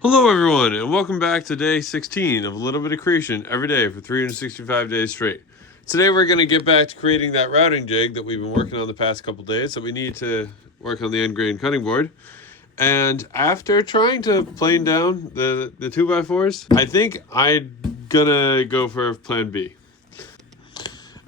Hello, everyone, and welcome back to day 16 of A Little Bit of Creation every day for 365 days straight. Today, we're going to get back to creating that routing jig that we've been working on the past couple days that we need to work on the end grain cutting board. And after trying to plane down the 2x4s, I think I'm gonna go for plan B.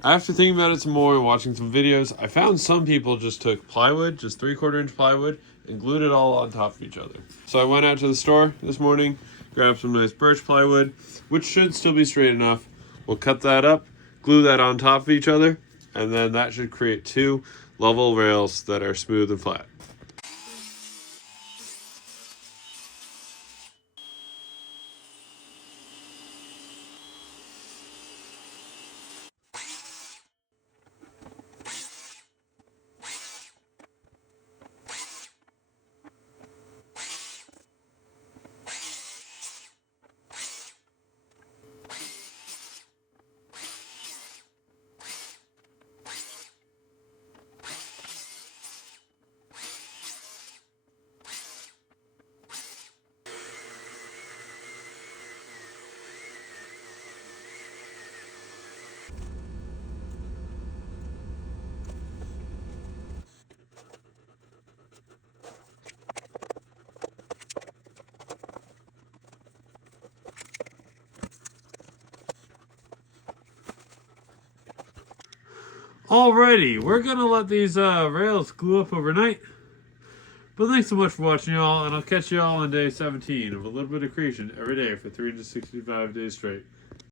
After thinking about it some more and watching some videos, I found some people just took plywood, just 3/4 inch plywood, and glued it all on top of each other. So I went out to the store this morning, grabbed some nice birch plywood, which should still be straight enough. We'll cut that up, glue that on top of each other, and then that should create two level rails that are smooth and flat. Alrighty, we're gonna let these rails glue up overnight. But thanks so much for watching, y'all, and I'll catch y'all on day 17 of A Little Bit of Creation every day for 365 days straight.